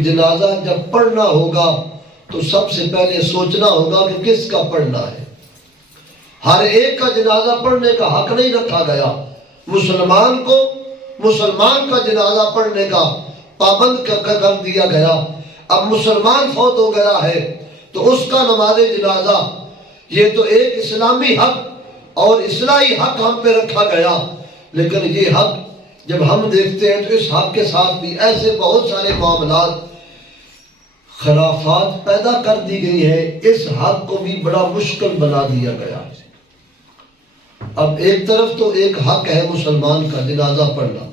جنازہ جب پڑھنا ہوگا تو سب سے پہلے سوچنا ہوگا کہ کس کا پڑھنا ہے۔ ہر ایک کا جنازہ پڑھنے کا حق نہیں رکھا گیا۔ مسلمان کو مسلمان کا جنازہ پڑھنے کا پابند کر دیا گیا۔ اب مسلمان فوت ہو گیا ہے تو اس کا نماز جنازہ یہ تو ایک اسلامی حق اور اصلاحی حق ہم پہ رکھا گیا، لیکن یہ حق جب ہم دیکھتے ہیں تو اس حق کے ساتھ بھی ایسے بہت سارے معاملات خرافات پیدا کر دی گئی ہے، اس حق کو بھی بڑا مشکل بنا دیا گیا۔ اب ایک طرف تو ایک حق ہے مسلمان کا جنازہ پڑھنا،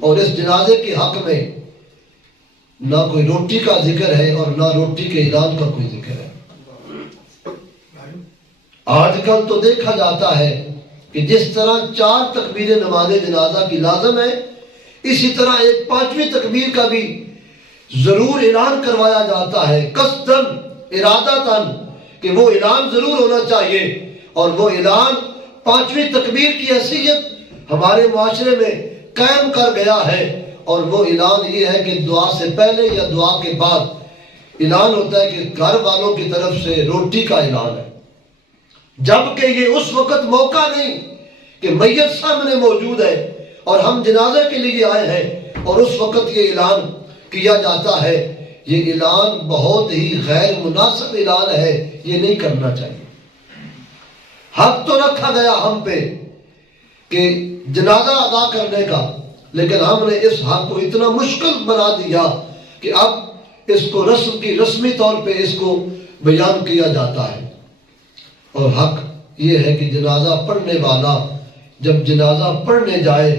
اور اس جنازے کے حق میں نہ کوئی روٹی کا ذکر ہے اور نہ روٹی کے اعلان کا کوئی ذکر ہے۔ آج کل تو دیکھا جاتا ہے کہ جس طرح 4 تکبیر نماز جنازہ کی لازم ہے، اسی طرح ایک 5ویں تکبیر کا بھی ضرور اعلان کروایا جاتا ہے، قصداً ارادتاً، کہ وہ اعلان ضرور ہونا چاہیے۔ اور وہ اعلان 5ویں تکبیر کی حیثیت ہمارے معاشرے میں قائم کر گیا ہے، اور وہ اعلان یہ ہے کہ دعا سے پہلے یا دعا کے بعد اعلان ہوتا ہے کہ گھر والوں کی طرف سے روٹی کا اعلان ہے، جبکہ یہ اس وقت موقع نہیں کہ میت سامنے موجود ہے اور ہم جنازے کے لیے آئے ہیں اور اس وقت یہ اعلان کیا جاتا ہے۔ یہ اعلان بہت ہی غیر مناسب اعلان ہے، یہ نہیں کرنا چاہیے۔ حق تو رکھا گیا ہم پہ کہ جنازہ ادا کرنے کا، لیکن ہم نے اس حق کو اتنا مشکل بنا دیا کہ اب اس کو رسمی طور پہ اس کو بیان کیا جاتا ہے۔ اور حق یہ ہے کہ جنازہ پڑھنے والا جب جنازہ پڑھنے جائے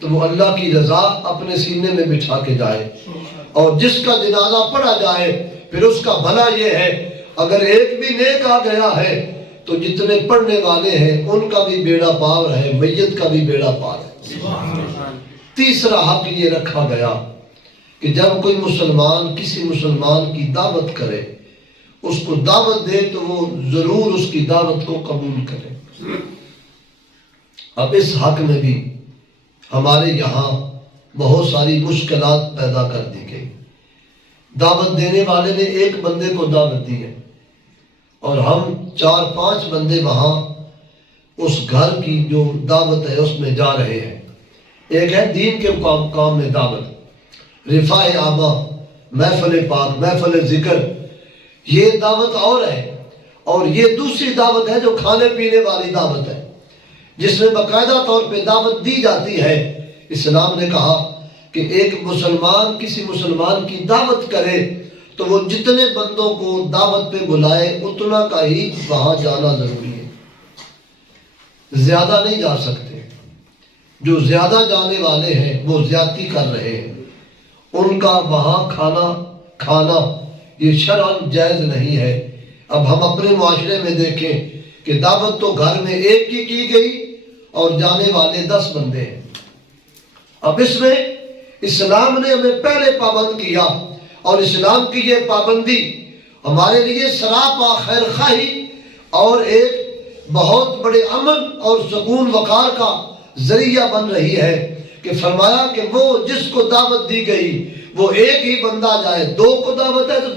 تو وہ اللہ کی رضا اپنے سینے میں بٹھا کے جائے، اور جس کا جنازہ پڑھا جائے پھر اس کا بھلا یہ ہے اگر ایک بھی نیک آ گیا ہے تو جتنے پڑھنے والے ہیں ان کا بھی بیڑا پار ہے، میت کا بھی بیڑا پار ہے۔ تیسرا حق یہ رکھا گیا کہ جب کوئی مسلمان کسی مسلمان کی دعوت کرے، اس کو دعوت دے تو وہ ضرور اس کی دعوت کو قبول کرے۔ اب اس حق میں بھی ہمارے یہاں بہت ساری مشکلات پیدا کر دی گئی۔ دعوت دینے والے نے ایک بندے کو دعوت دی ہے اور ہم 4-5 بندے وہاں اس گھر کی جو دعوت ہے اس میں جا رہے ہیں۔ ایک ہے دین کے کام میں دعوت، رفاع آبا، محفل پاک، محفل ذکر، یہ دعوت اور ہے، اور یہ دوسری دعوت ہے جو کھانے پینے والی دعوت ہے، جس میں باقاعدہ طور پہ دعوت دی جاتی ہے۔ اسلام نے کہا کہ ایک مسلمان کسی مسلمان کی دعوت کرے تو وہ جتنے بندوں کو دعوت پہ بلائے اتنا کا ہی وہاں جانا ضروری ہے، زیادہ نہیں جا سکتے۔ جو زیادہ جانے والے ہیں وہ زیادتی کر رہے ہیں، ان کا وہاں کھانا یہ شرعاً جائز نہیں ہے۔ اب ہم اپنے معاشرے میں دیکھیں کہ دعوت تو گھر میں ایک کی گئی اور جانے والے 10 بندے ہیں۔ اب اس میں اسلام نے ہمیں پہلے پابند کیا، اور اسلام کی یہ پابندی ہمارے لیے سراپا خیر خواہی اور ایک بہت بڑے امن اور سکون وقار کا ذریعہ بن رہی ہے کہ فرمایا کہ وہ جس کو دعوت دی گئی وہ ایک ہی بندہ جائے، 2 کو دعوت ہے تو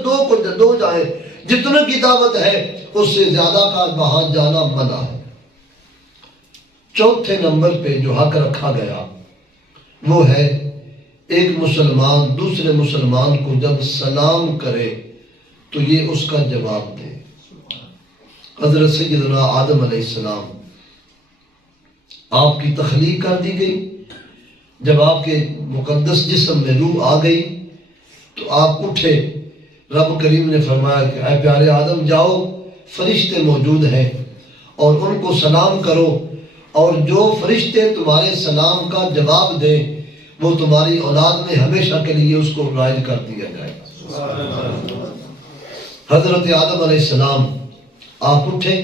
2 جائے، جتنے کی دعوت ہے اس سے زیادہ کا وہاں جانا منع ہے۔ چوتھے نمبر پہ جو حق رکھا گیا وہ ہے ایک مسلمان دوسرے مسلمان کو جب سلام کرے تو یہ اس کا جواب دے۔ حضرت سیدنا آدم علیہ السلام آپ کی تخلیق کر دی گئی، جب آپ کے مقدس جسم میں روح آ گئی تو آپ اٹھے، رب کریم نے فرمایا کہ اے پیارے آدم جاؤ، فرشتے موجود ہیں اور ان کو سلام کرو، اور جو فرشتے تمہارے سلام کا جواب دیں وہ تمہاری اولاد میں ہمیشہ کے لیے اس کو رائج کر دیا جائے گا۔ حضرت آدم علیہ السلام آپ اٹھے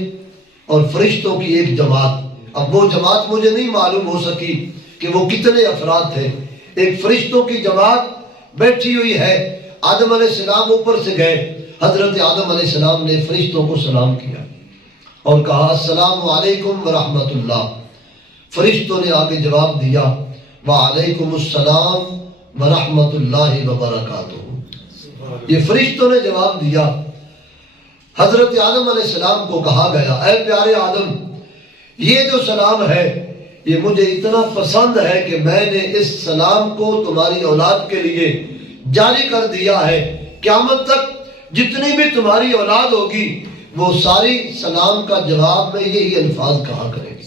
اور فرشتوں کی ایک جماعت، اب وہ جماعت مجھے نہیں معلوم ہو سکی کہ وہ کتنے افراد تھے، ایک فرشتوں کی جماعت بیٹھی ہوئی ہے۔ آدم علیہ السلام اوپر سے گئے، حضرت آدم علیہ السلام نے فرشتوں کو سلام کیا اور کہا السلام علیکم ورحمۃ اللہ۔ فرشتوں نے آگے جواب دیا وعلیکم السلام ورحمۃ اللہ وبرکاتہ۔ یہ فرشتوں نے جواب دیا. حضرت آدم علیہ السلام کو کہا گیا اے پیارے آدم یہ جو سلام ہے یہ مجھے اتنا پسند ہے کہ میں نے اس سلام کو تمہاری اولاد کے لیے جاری کر دیا ہے. قیامت تک جتنی بھی تمہاری اولاد ہوگی وہ ساری سلام کا جواب میں یہی الفاظ کہا کرے گی.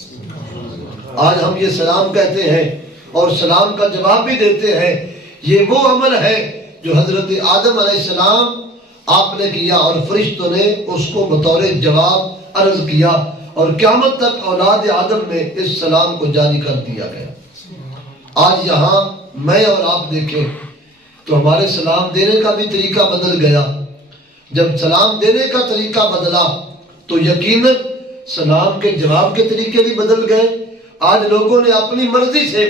آج ہم یہ سلام کہتے ہیں اور سلام کا جواب بھی دیتے ہیں. یہ وہ عمل ہے جو حضرت آدم علیہ السلام آپ نے کیا اور فرشتوں نے اس کو بطور جواب عرض کیا اور قیامت تک اولاد آدم میں اس سلام کو جاری کر دیا گیا. آج یہاں میں اور آپ دیکھیں تو ہمارے سلام دینے کا بھی طریقہ بدل گیا. جب سلام دینے کا طریقہ بدلا تو یقیناً سلام کے جواب کے طریقے بھی بدل گئے. آج لوگوں نے اپنی مرضی سے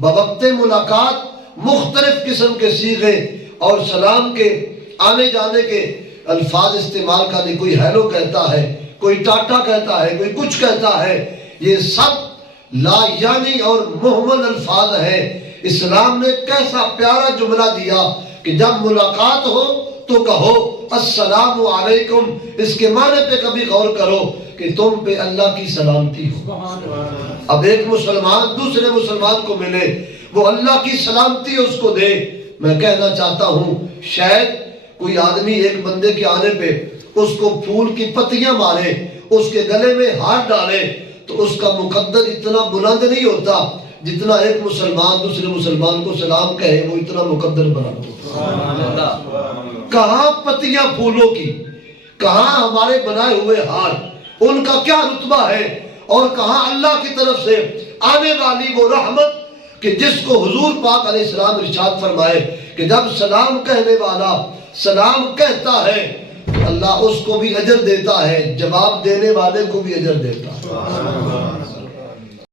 بوقت ملاقات مختلف قسم کے صیغے اور سلام کے آنے جانے کے الفاظ استعمال کرنے. کوئی ہیلو کہتا ہے, کوئی ٹاٹا کہتا ہے, کوئی کچھ کہتا ہے. یہ سب لا یعنی اور مہمل الفاظ ہیں. اسلام نے کیسا پیارا جملہ دیا کہ جب ملاقات ہو تو کہو السلام علیکم. اس کے معنی پہ کبھی غور کرو کہ تم پہ اللہ کی سلامتی ہو. اب ایک مسلمان دوسرے مسلمان کو ملے وہ اللہ کی سلامتی اس کو دے. میں کہنا چاہتا ہوں شاید کوئی آدمی ایک بندے کے آنے پہ اس کو پھول کی پتیاں مارے, اس کے گلے میں ہاتھ ڈالے تو اس کا مقدر اتنا بلند نہیں ہوتا جتنا ایک مسلمان دوسرے مسلمان کو سلام کہے وہ اتنا مقدر بلند ہوتا. کہاں پتیاں پھولوں کی, کہاں ہمارے بنائے ہوئے ہار, ان کا کیا رتبہ ہے, اور کہاں اللہ کی طرف سے آنے والی وہ رحمت کہ جس کو حضور پاک علیہ السلام ارشاد فرمائے کہ جب سلام کہنے والا سلام کہتا ہے تو اللہ اس کو بھی اجر دیتا ہے, جواب دینے والے کو بھی اجر دیتا ہے.